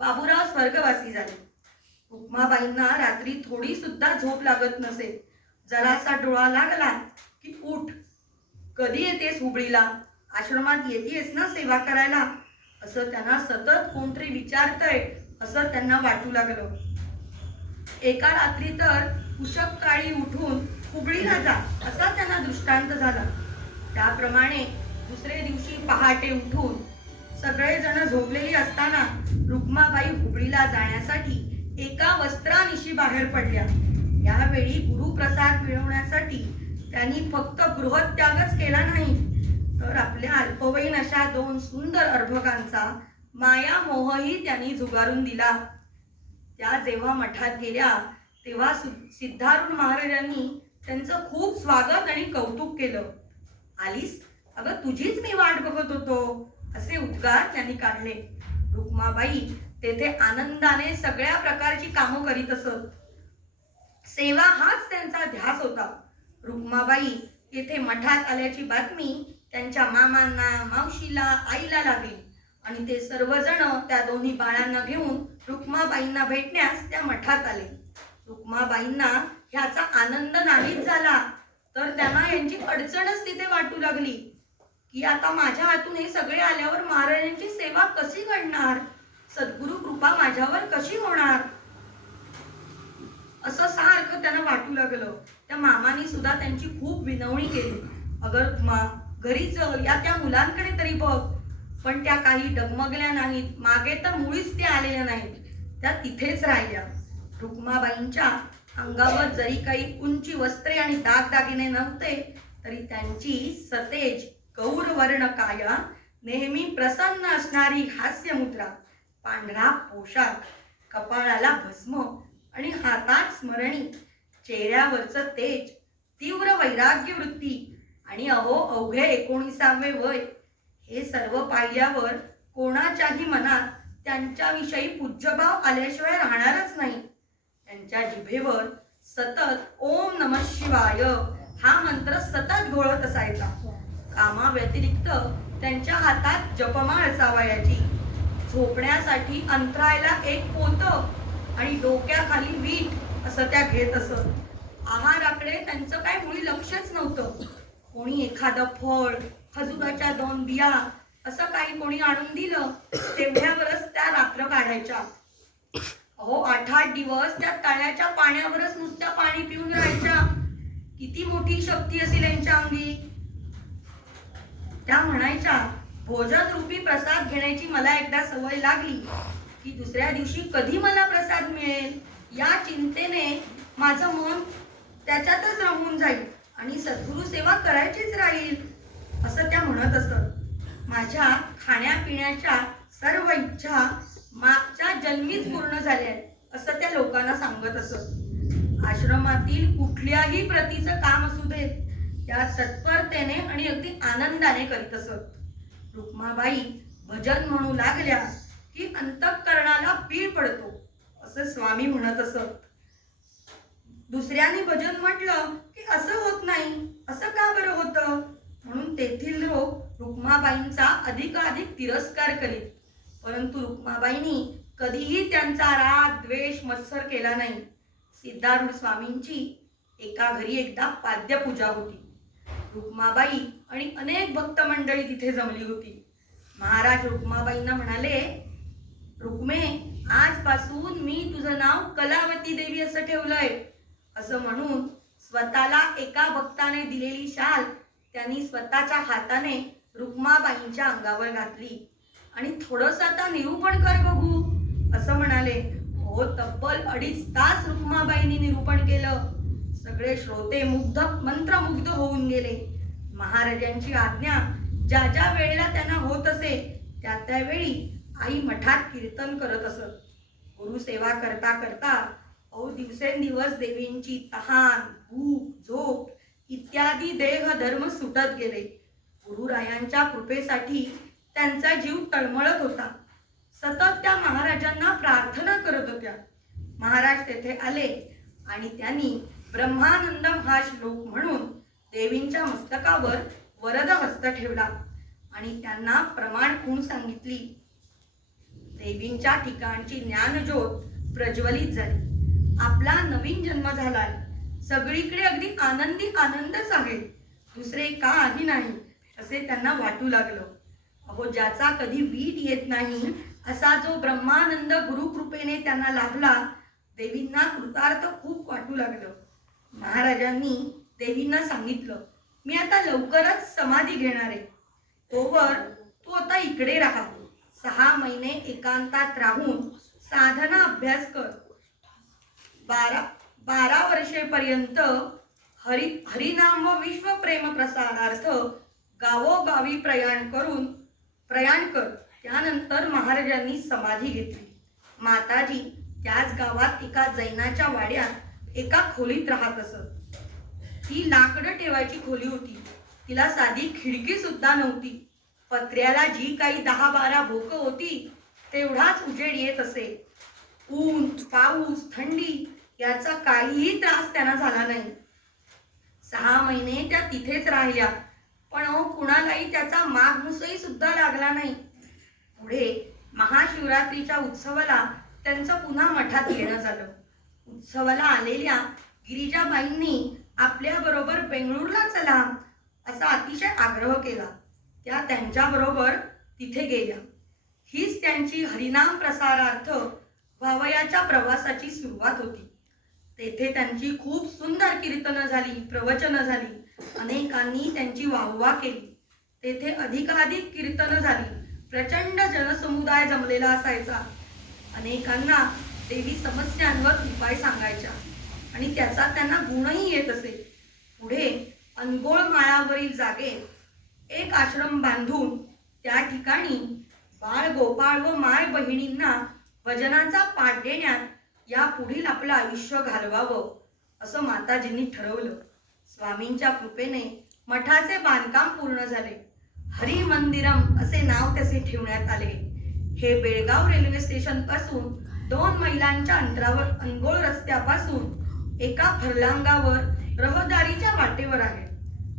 बाबूराव स्वर्गवासी झाले. रुक्माबाईंना रात्री थोडी सुद्धा झोप लागत नसे. जरासा डोळा लागला की उठ, कधी येतेस हुबळीला? आश्रमात येतेस ना सेवा करायला? असं त्यांना सतत कोणतरी विचारतंय असं त्यांना वाटू लागलं. एका रात्री तर उशक काळी उठून हुबळीला जा असा त्यांना दृष्टांत झाला. त्याप्रमाणे दुसरे दिवशी पहाटे उठून सगळेजण झोपलेली असताना रुक्माबाई हुबळीला जाण्यासाठी एका वस्त्रानिशी बाहेर पडल्या. यावेळी गुरुप्रसाद मिळवण्यासाठी त्यांनी फक्त गृहत्यागच केला नाही, तर आपल्या अल्पवयीन अशा 2 सुंदर अर्भकांचा मायामोहही त्यांनी झुगारून दिला. त्या जेव्हा मठात गेल्या तेव्हा सिद्धारूढ महाराजांनी त्यांचं खूप स्वागत आणि कौतुक केलं. आलीस? अगं तुझीच मी वाट बघत होतो, असे उद्गार त्यांनी काढले. रुक्माबाई तेथे आनंदाने सगळ्या प्रकारची कामं करीत असत. सेवा हाच त्यांचा ध्यास होता. रुक्माबाई येथे मठात आल्याची बातमी त्यांच्या मामांना, मावशीला, आईला लागली आणि ते सर्वजण त्या दोन्ही बाळांना घेऊन रुक्माबाईंना भेटण्यास त्या मठात आले. रुक्माबाईंना ह्याचा आनंद नाहीच झाला, तर त्यांना यांची अडचणच तिथे वाटू लागली की आता माझ्या हातून हे सगळे आल्यावर महाराजांची सेवा कशी घडणार, सद्गुरु कृपा माझ्यावर कशी होणार, असं सारखं त्यांना वाटू लागलं. त्या मामानी सुद्धा त्यांची खूप विनवणी केली. अगर रुक्मा, घरी चल, या त्या मुलांकडे तरी बघ. पण त्या काही डगमगल्या नाहीत. मागे तर मुळीच ते आलेल्या नाहीत, त्या तिथेच राहिल्या. रुक्माबाईंच्या अंगावर जरी काही उंची वस्त्रे आणि दागदागिने नव्हते, तरी त्यांची सतेज गौरवर्ण काया, नेहमी प्रसन्न असणारी हास्यमुद्रा, पांढरा पोशाख, कपाळाला भस्म आणि हातात स्मरणी, चेहऱ्यावरचं तेज, तीव्र वैराग्य वृत्ती आणि अवघे 19वे वय, हे सर्व पाहिल्यावर कोणाच्याही मनात त्यांच्याविषयी पूज्यभाव आल्याशिवाय राहणारच नाही. त्यांच्या जिभेवर सतत ओम नमः शिवाय हा मंत्र सतत घोळत असायचा. कामाव्यतिरिक्त त्यांच्या हातात जपमाळ असावयाची. झोपण्यासाठी अंथरायला एक पोतं आणि डोक्याखाली वीट असं त्या घेत असत. आहाराकडे त्यांचं काय मुळी लक्षच नव्हतं. कोणी एखादं फळ, खजुराच्या 2 बिया असं काही कोणी आणून दिलं तेवढ्यावरच त्या रात्र काढायच्या. 8-8 दिवस त्या तळ्याच्या पाण्यावरच नुसत्या पाणी पिऊन राहायच्या. किती मोठी शक्ती असेल यांच्या अंगी. त्या म्हणायच्या, भोजन रूपी प्रसाद घेण्याची मला एकदा सवय लागली की दुसऱ्या दिवशी कधी मला प्रसाद मिळेल या चिंतेने माझं मन त्याच्यातच रमून जाईल आणि सद्गुरु सेवा करायचीच राहील, असं त्या म्हणत असत. माझ्या खाण्यापिण्याच्या सर्व इच्छा मागच्या जन्मीच पूर्ण झाल्या असं त्या लोकांना सांगत असत. आश्रमातील कुठल्याही प्रतीचं काम असू देत, त्या तत्परतेने आणि अगदी आनंदाने करीत असत. रुक्माबाई भजन म्हणू लागल्या की अंतःकरणाला पीळ पडतो असं स्वामी म्हणत असत. दुसऱ्याने भजन म्हटलं की असं होत नाही, असं का बरं होतं म्हणून तेथील लोक रुक्माबाईंचा अधिकाधिक तिरस्कार करीत. परंतु रुक्माबाईंनी कधीही त्यांचा राग, द्वेष, मत्सर केला नाही. सिद्धारूढ स्वामींची एका घरी एकदा पाद्यपूजा होती. रुक्माबाई आणि अनेक भक्त मंडळी तिथे जमली होती. महाराज रुक्माबाईंना म्हणाले, रुक्मे, आजपासून मी तुझं नाव कलावती देवी असं ठेवलंय. असं म्हणून स्वतःला एका भक्ताने दिलेली शाल त्यांनी स्वतःच्या हाताने रुक्माबाईंच्या अंगावर घातली आणि थोडंसं आता निरूपण कर बघू असं म्हणाले. तब्बल 2.5 तास रुक्माबाईंनी निरूपण केलं. सगळे श्रोते मंत्रमुग्ध होऊन गेले. महाराजांची आज्ञा ज्या ज्या वेळेला त्यांना होत असे त्या त्यावेळी आई मठात कीर्तन करत असत. गुरुसेवा करता करता दिवसेंदिवस देवींची तहान, भूक, झोप इत्यादी देह धर्म सुटत गेले. गुरुरायांच्या कृपेसाठी त्यांचा जीव तळमळत होता. सतत त्या महाराजांना प्रार्थना करत होत्या. महाराज तेथे आले आणि त्यांनी ब्रह्मानंदम हा श्लोक म्हणून देवींच्या मस्तकावर वरद हस्त ठेवला आणि त्यांना प्रमाण खूण सांगितली. देवींच्या ठिकाणची ज्ञानज्योत प्रज्वलित झाली. आपला नवीन जन्म झालाय. सगळीकडे अगदी आनंदी आनंदच आहे. दुसरे काही नाही असे त्यांना वाटू लागलं. अहो, ज्याचा कधी वीट येत नाही असा जो ब्रह्मानंद गुरुकृपेने त्यांना लाभला, देवींना कृतार्थ खूप वाटू लागलं. महाराजांनी देवींना सांगितलं, मी आता लवकरच समाधी घेणार आहे. तोवर तू आता इकडे राहा. 6 महिने एकांतात राहून साधना अभ्यास कर. 12 वर्षेपर्यंत हरिनाम व विश्व प्रेम प्रसारार्थ गावोगावी प्रयाण कर. त्यानंतर महाराजांनी समाधी घेतली. माताजी त्याच गावात एका जैनाच्या वाड्यात एका खोलीत राहत असत. ती लाकडं ठेवायची खोली होती. तिला साधी खिडकी सुद्धा नव्हती. पत्र्याला जी काही 10-12 भोकं होती तेवढाच उजेड येत असे. ऊन, पाऊस, थंडी याचा काहीही त्रास त्यांना झाला नाही. 6 महिने त्या तिथेच राहिल्या, पण कुणालाही त्याचा मागमुसही सुद्धा लागला नाही. पुढे महाशिवरात्रीच्या उत्सवाला त्यांचं पुन्हा मठात येणं झालं. उत्सवाला आलेल्या गिरिजाबाईंनी आपल्याबरोबर बेंगळूरला चला असा अतिशय आग्रह केला. त्या त्यांच्याबरोबर तिथे गेल्या. हीच त्यांची हरिनाम प्रसारार्थ व्हावयाच्या प्रवासाची सुरुवात होती. तेथे त्यांची खूप सुंदर कीर्तनं झाली, प्रवचनं झाली. अनेकांनी त्यांची वाहवा केली. तेथे अधिकाधिक कीर्तनं झाली. प्रचंड जनसमुदाय जमलेला असायचा. अनेकांना देवी समस्यांवर उपाय सांगायच्या आणि त्याचा त्यांना गुणही येत असे. पुढे अनगोळ माळावरील जागेत एक आश्रम बांधून त्या ठिकाणी बाळ गोपाळ व माय बहिणींना भजनाचा पाठ देण्यात या पुढील आपलं आयुष्य घालवावं असं माताजींनी ठरवलं. स्वामींच्या कृपेने मठाचे बांधकाम पूर्ण झाले. हरी मंदिरम असे नाव त्याचे ठेवण्यात आले. हे बेळगाव रेल्वे स्टेशन पासून 2 मैलांच्या अंतरावर अनगोळ रस्त्यापासून एका फरलांगावर रहदारीच्या वाटेवर आहे.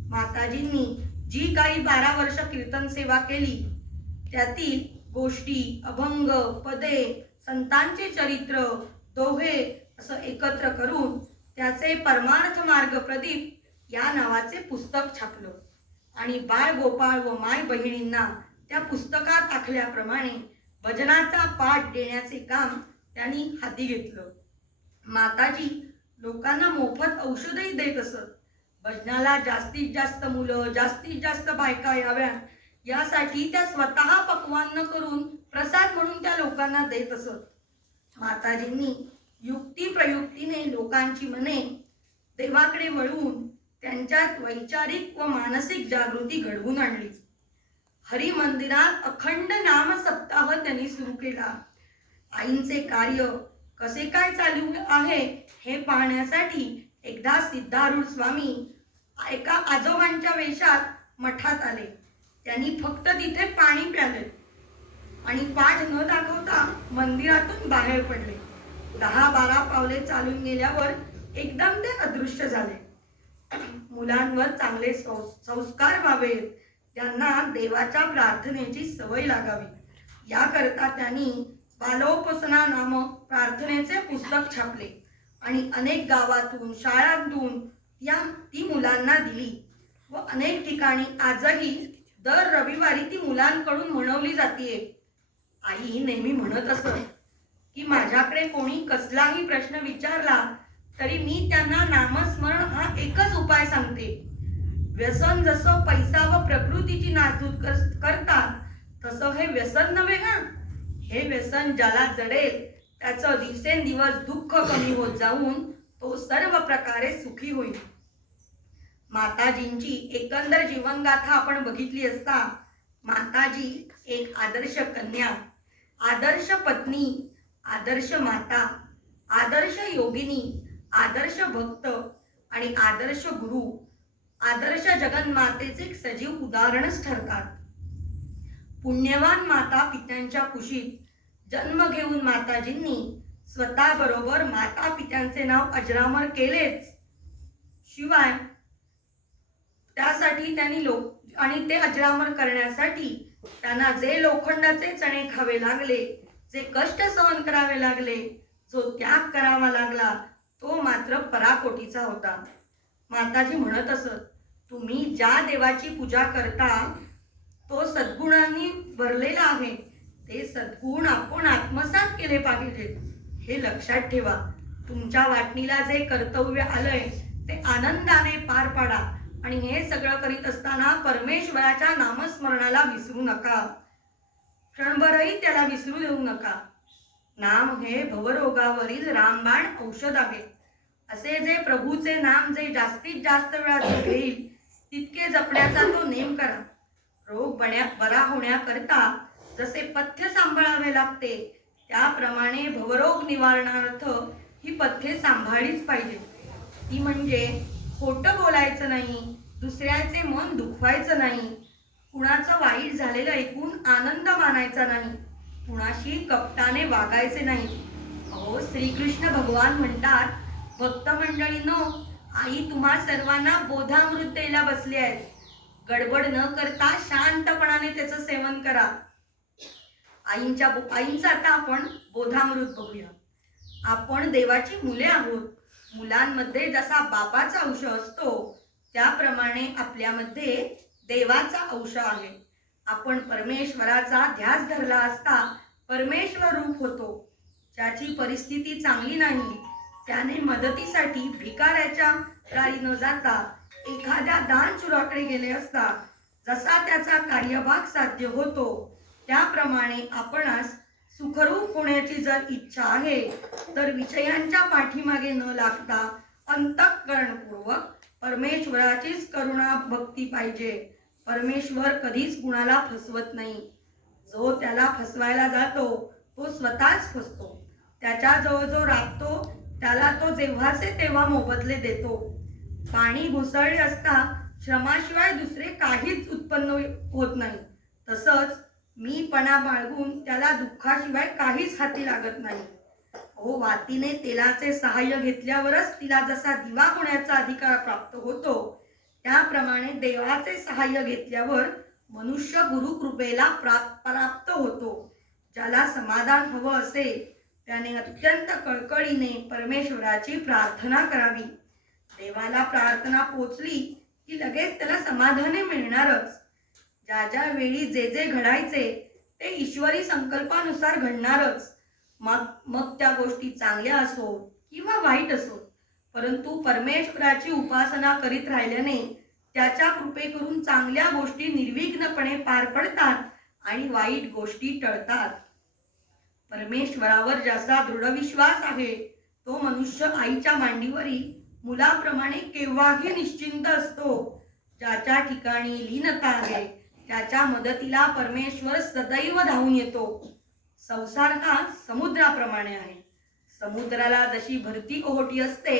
माताजींनी जी काही 12 वर्ष कीर्तन सेवा केली त्यातील गोष्टी, अभंग, पदे, संतांचे चरित्र, दोहे असं एकत्र करून त्याचे परमार्थ मार्ग प्रदीप या नावाचे पुस्तक छापलं आणि बाळ गोपाळ व माय बहिणींना त्या पुस्तकात आखल्याप्रमाणे भजनाचा पाठ देण्याचे काम त्यांनी हाती घेतलं. माताजी लोकांना मोफत औषधही देत असत. भजनाला जास्तीत जास्त मुलं, जास्तीत जास्त बायका याव्यात यासाठी त्या स्वतः पक्वान्न करून प्रसाद म्हणून त्या लोकांना देत असत. माताजींनी युक्ती प्रयुक्तीने लोकांची मने देवाकडे वळवून त्यांच्यात वैचारिक व मानसिक जागृती घडवून आणली. हरी मंदिरात अखंड नाम सप्ताह त्यांनी सुरू केला. आईंचे कार्य कसे काय चालू आहे हे पाहण्यासाठी एकदा सिद्धारूढ स्वामी एका आजोबांच्या वेशात मठात आले. त्यांनी फक्त तिथे पाणी प्याले आणि पाठ न दाखवता मंदिरातून बाहेर पडले. 10-12 पावले चालून गेल्यावर एकदम ते अदृश्य झाले. मुलांवर चांगले संस्कार व्हावेत, त्यांना देवाच्या प्रार्थनेची सवय लागावी याकरता त्यांनी बालोपासना नामक प्रार्थनेचे पुस्तक छापले आणि अनेक गावातून, शाळांतून ती मुलांना दिली व अनेक ठिकाणी आजही दर रविवारी ती मुलांकडून म्हणवली जाते. आई नेहमी म्हणत असत की माझ्याकडे कोणी कसलाही प्रश्न विचारला तरी मी त्यांना नामस्मरण हा एकच उपाय सांगते. व्यसन जसं पैसा व प्रकृतीची नासधूस करतात तसं हे व्यसन नव्हे ना. हे व्यसन ज्याला जडेल त्याचं दिवसेंदिवस दुःख कमी होत जाऊन तो सर्व प्रकारे सुखी होईल. माताजींची एकंदर जीवनगाथा आपण बघितली असता माताजी एक आदर्श कन्या, आदर्श पत्नी, आदर्श माता, आदर्श योगिनी, आदर्श भक्त आणि आदर्श गुरु, आदर्श जगन्मातेचे एक सजीव उदाहरणच ठरतात. पुण्यवान माता पित्यांच्या कुशीत जन्म घेऊन माताजींनी स्वतःबरोबर माता पित्यांचे नाव अजरामर केलेच, शिवाय त्यासाठी त्यांनी आणि ते अजरामर करण्यासाठी त्यांना जे लोखंडाचे चणे खावे लागले, जे कष्ट सहन करावे लागले, जो त्याग करावा लागला, तो मात्र पराकोटीचा होता. माताजी म्हणत असत, तुम्ही ज्या देवाची पूजा करता तो सद्गुणांनी भरलेला आहे. ते सद्गुण आपण आत्मसात केले पाहिजेत. हे लक्षात ठेवा. तुमच्या वाटणीला जे कर्तव्य आलंय ते आनंदाने पार पाडा आणि हे सगळं करीत असताना परमेश्वराच्या नामस्मरणाला विसरू नका. क्षणभरही त्याला विसरू देऊ नका. नाम हे भवरोगावरील रामबाण औषध आहे. असे जे प्रभूचे नाम जे जास्तीत जास्त वेळा घेईल तितके जपण्याचा तो नेम करा. रोग बरा होण्याकरता जसे पथ्य सांभाळावे लागते त्याप्रमाणे भवरोग निवारणार्थ ही पथ्ये सांभाळलीच पाहिजे. ती म्हणजे खोटं बोलायचं नाही, दुसऱ्याचे मन दुखवायचं नाही, कुणाचं वाईट झालेलं ऐकून आनंद मानायचा नाही, कुणाशी कपटाने वागायचे नाही. अहो, श्रीकृष्ण भगवान म्हणतात, भक्त मंडळींनो, आई तुम्हा सर्वांना बोधामृत द्यायला बसली आहे. गडबड न करता शांतपणाने त्याचं सेवन करा. आईंचं आता आपण बोधामृत बघूया. आपण देवाची मुले आहोत. मुलांमध्ये जसा बापाचा अंश असतो त्याप्रमाणे आपल्यामध्ये देवाचा अंश आहे. आपण परमेश्वराचा ध्यास धरला असता परमेश्वर रूप होतो. ज्याची परिस्थिती चांगली नाही त्याने मदतीसाठी भिकाऱ्याच्या दारी न जाता एखाद्या दानशूराकडे गेले असता जसा त्याचा कार्यभाग साध्य होतो त्याप्रमाणे आपणास सुखरूप होण्याची जर इच्छा आहे तर विषयांच्या पाठीमागे न लागता अंतःकरणपूर्वक परमेश्वराचीच करुणा भक्ती पाहिजे. परमेश्वर कधीच कुणाला फसवत नाही. जो त्याला फसवायला जातो तो स्वतःच फसतो. त्याच्याजवळ जो राबतो त्याला तो जेव्हाचे तेव्हा मोबदले देतो. पाणी घुसळले असता श्रमाशिवाय दुसरे काहीच उत्पन्न होत नाही. तसंच मीपणा बाळगून त्याला दुःखाशिवाय काहीच हाती लागत नाही. हो, वातीने तेलाचे सहाय्य घेतल्यावरच तिला जसा दिवा होण्याचा अधिकार प्राप्त होतो त्याप्रमाणे देवाचे सहाय्य घेतल्यावर मनुष्य गुरुकृपेला प्राप्त होतो. ज्याला समाधान हवं असेल त्याने अत्यंत कळकळीने परमेश्वराची प्रार्थना करावी. देवाला प्रार्थना पोचली की लगेच त्याला समाधाने मिळणारच. ज्या ज्या वेळी जे जे घडायचे ते ईश्वरी संकल्पानुसार घडणारच. मग त्या गोष्टी चांगल्या असो किंवा वाईट असो, परंतु परमेश्वराची उपासना करीत राहिल्याने त्याच्या कृपेकरून चांगल्या गोष्टी निर्विघ्नपणे पार पडतात आणि वाईट गोष्टी टळतात. परमेश्वरावर ज्याचा दृढ विश्वास आहे तो मनुष्य आईच्या मांडीवरील मुलाप्रमाणे केव्हाही निश्चिंत असतो. ज्याच्या ठिकाणी लीनता आहे त्याच्या मदतीला परमेश्वर सदैव धावून येतो. संसार हा समुद्राप्रमाणे आहे. समुद्राला जशी भरती ओहोटी असते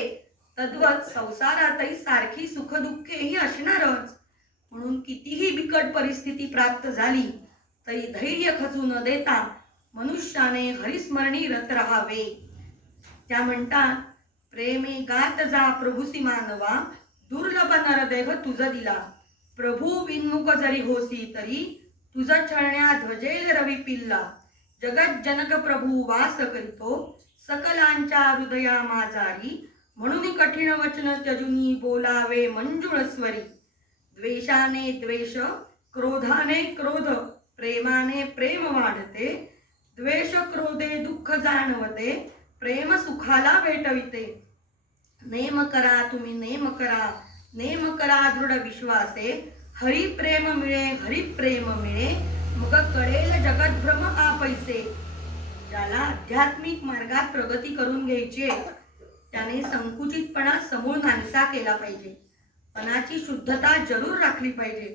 तद्वत संसारातही सारखी सुखदुःखेही असणारच. म्हणून कितीही बिकट परिस्थिती प्राप्त झाली तरी धैर्य खचू न देता मनुष्याने हरिस्मरणी रत राहावे. त्या म्हणतात, प्रेमे गात जा प्रभूसी मानवा, दुर्लभ नरदेह तुझ दिला. प्रभू विन्मुख जरी होसी तरी तुझ छळण्या ध्वजेल रवी पिल्ला. जगत जनक प्रभू वास करीतो सकलांच्या हृदया माझारी. म्हणून कठीण वचन त्यजुनी बोलावे मंजुळ स्वरी. द्वेषाने द्वेष, क्रोधाने क्रोध, प्रेमाने प्रेम वाढते. द्वेष क्रोधे दुःख जाणवते, प्रेम सुखाला भेटविते. नेम करा तुम्ही नेम करा, नेम करा दृढ विश्वासे. हरी प्रेम मिळे, हरी प्रेम मिळे, मग कळेल जगद्भ्रम आपैसे. ज्याला आध्यात्मिक मार्गात प्रगती करून घ्यायची त्याने संकुचितपणा समूळ नाहीसा केला पाहिजे. मनाची शुद्धता जरूर राखली पाहिजे.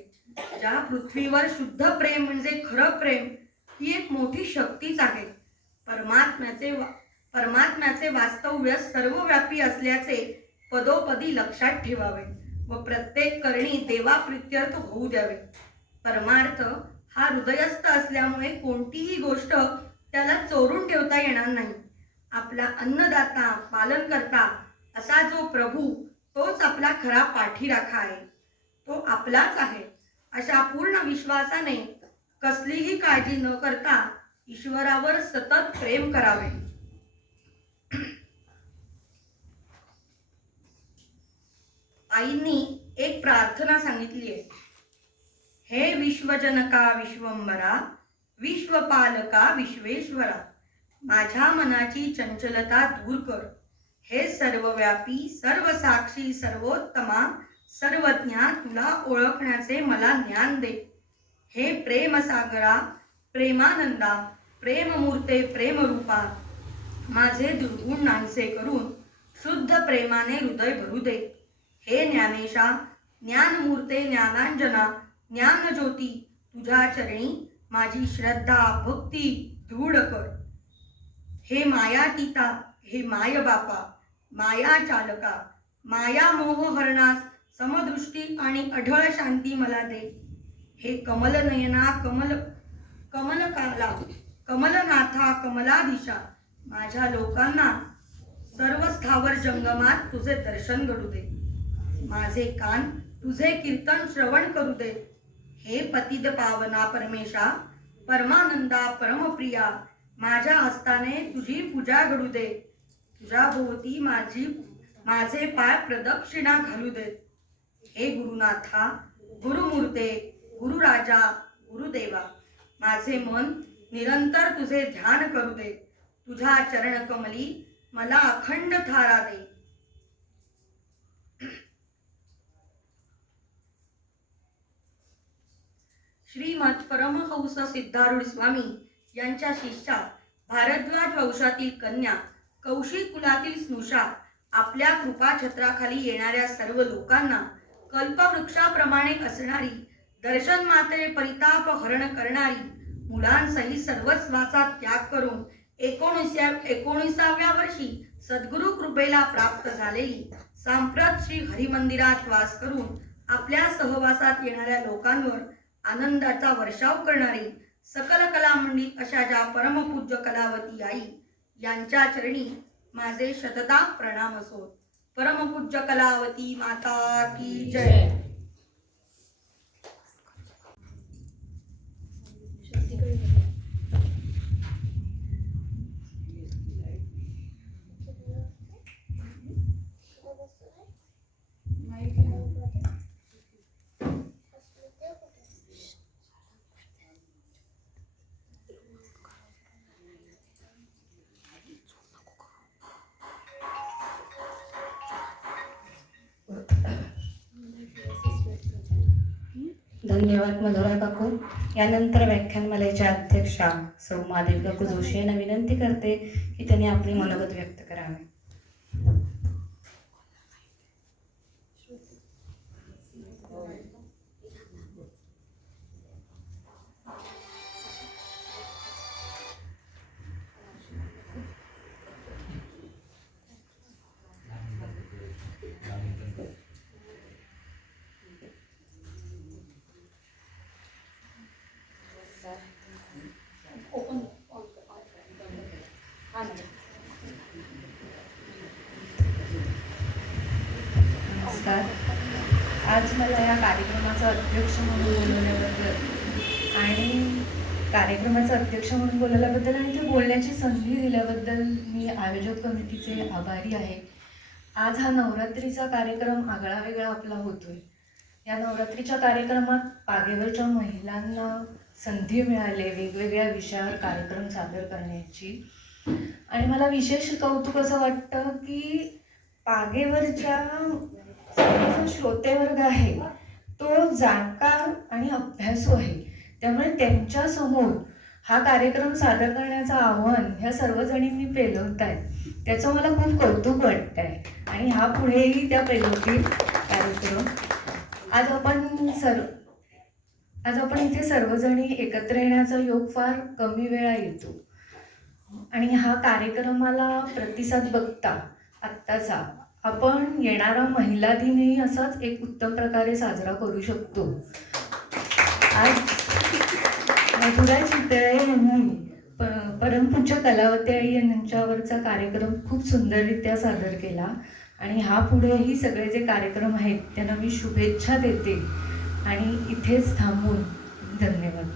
ज्या पृथ्वीवर शुद्ध प्रेम म्हणजे खरं प्रेम ही एक मोठी शक्तीच आहे. परमात्म्याचे वास्तव्य सर्वव्यापी असल्याचे पदोपदी लक्षात ठेवावे व प्रत्येक करणी देवाप्रित्यर्थ होऊ द्यावे. परमार्थ हा हृदयस्थ असल्यामुळे कोणतीही गोष्ट त्याला चोरून ठेवता येणार नाही. आपला अन्नदाता, पालनकर्ता असा जो प्रभू तोच आपला खरा पाठीराखा आहे. तो आपलाच आहे अशा पूर्ण विश्वासाने कसलीही काळजी न करता ईश्वरावर सतत प्रेम करावे. आईंनी एक प्रार्थना सांगितली आहे. हे विश्वजनका विश्वंभरा, विश्वपालका विश्वेश्वरा, माझ्या मनाची चंचलता दूर कर. हे सर्वव्यापी, सर्वसाक्षी, सर्वोत्तमा, सर्वज्ञा, तुला ओळखण्याचे मला ज्ञान दे. हे प्रेमसागरा, प्रेमानंदा, प्रेममूर्ते, प्रेमरूपा, माझे दुर्गुण नाहीसे करून शुद्ध प्रेमाने हृदय भरू दे. हे ज्ञानेशा, ज्ञानमूर्ते, ज्ञानांजना, ज्ञानज्योती, तुझ्या चरणी माझी श्रद्धा भक्ती दृढ कर. हे मायातीता, हे मायबापा, माया चालका, माया मोह हरणास समदृष्टी आणि अढळ शांती मला दे. हे कमलनयना, कमलकाला, कमलनाथा, कमलाधीशा, माझ्या लोकांना सर्व स्थावर जंगमात तुझे दर्शन घडू दे. माझे कान तुझे कीर्तन श्रवण करू दे. हे पतित पावना परमेशा, परमानंदा, परमप्रिया, माझ्या हस्ताने तुझी पूजा घडू दे. तुझ्या भोवती माझे पाय प्रदक्षिणा घालू दे. हे गुरुनाथा, गुरुमूर्ते, गुरुराजा, गुरुदेवा, माझे मन निरंतर तुझे ध्यान करू दे. तुझ्या चरणकमली मला अखंड थारा दे. श्रीमद परमहंस सिद्धारूढ स्वामी यांच्या शिष्या भारद्वाज वंशातील कन्या, कौशिक कुलातील स्नुषा, आपल्या कृपाछत्राखाली येणाऱ्या सर्व लोकांना कल्पवृक्षाप्रमाणे असणारी, दर्शन मात्रे परिताप हरण करणारी, मुलांसहित सर्वस्वाचा त्याग करून 19व्या वर्षी सद्गुरु कृपेला प्राप्त झालेली, सांप्रत श्री हरिमंदिरात वास करून आपल्या सहवासात येणाऱ्या लोकांवर आनंदाचा वर्षाव करणारी सकल कलामंडित अशा ज्या परमपूज्य कलावती आई यांच्या चरणी माझे शतदा प्रणाम असोत. परमपूज्य कलावती माता की जय. धन्यवाद मधुरा काकू. यानंतर व्याख्यानमालेच्या अध्यक्षा सौ माधवी काकू जोशी यांना विनंती करते की त्यांनी आपली मनोगत व्यक्त करावे. नमस्कार. आज मला या कार्यक्रमाचा अध्यक्ष म्हणून बोलवल्याबद्दल आणि कार्यक्रमाचा अध्यक्ष म्हणून बोलवल्याबद्दल आणि ते बोलण्याची संधी दिल्याबद्दल मी आयोजक कमिटीचे आभारी आहे. आज हा नवरात्रीचा कार्यक्रम आगळा वेगळा आपला होतोय. या नवरात्रीच्या कार्यक्रमात पागेवरच्या महिलांना संधी मिळाली वेगवेगळ्या विषयावर कार्यक्रम सादर करण्याची. आणि मला विशेष कौतुक असं वाटतं की पागेवरच्या जो श्रोतेवर्ग आहे तो जाणकार आणि अभ्यासू आहे. त्यामुळे त्यांच्यासमोर हा कार्यक्रम सादर करण्याचं आव्हान ह्या सर्वजणींनी पेलवत आहे. त्याचं मला खूप कौतुक वाटतं आहे आणि हा पुढेही त्या पेलवतील कार्यक्रम. आज आपण आज आपण इथे सर्वजणी एकत्र येण्याचा योग फार कमी वेळा येतो आणि हा कार्यक्रमाला प्रतिसाद बघता आत्ताचा आपण येणारा महिला दिनही असाच एक उत्तम प्रकारे साजरा करू शकतो. आज मधुरा चितळे यांनी परमपूज्य कलावती आई यांच्यावरचा कार्यक्रम खूप सुंदररित्या सादर केला आणि हा पुढेही सगळे जे कार्यक्रम आहेत त्यांना मी शुभेच्छा देते आणि इथेच थांबून धन्यवाद.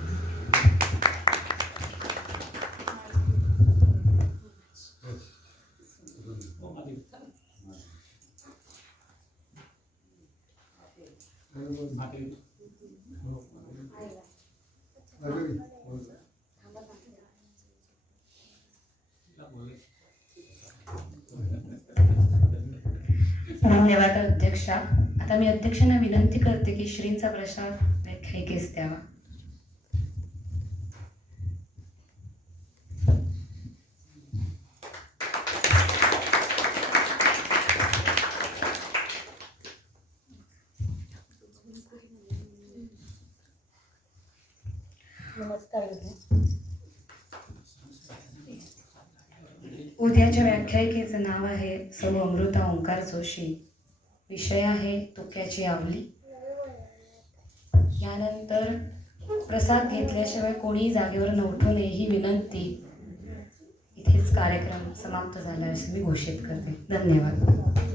धन्यवाद अध्यक्षा. आता मी अध्यक्षांना विनंती करते की श्रींचा प्रसाद व्याख्यायिकेस द्यावा. नमस्कार. उद्याच्या व्याख्यायिकेचं नाव आहे सौ अमृता ओंकार जोशी. विषय आहे तुक्याची आवली. यानंतर प्रसाद घेतल्याशिवाय कोणीही जागेवर न उठू नये ही विनंती. इथेच कार्यक्रम समाप्त झाला असं मी घोषित करते. धन्यवाद.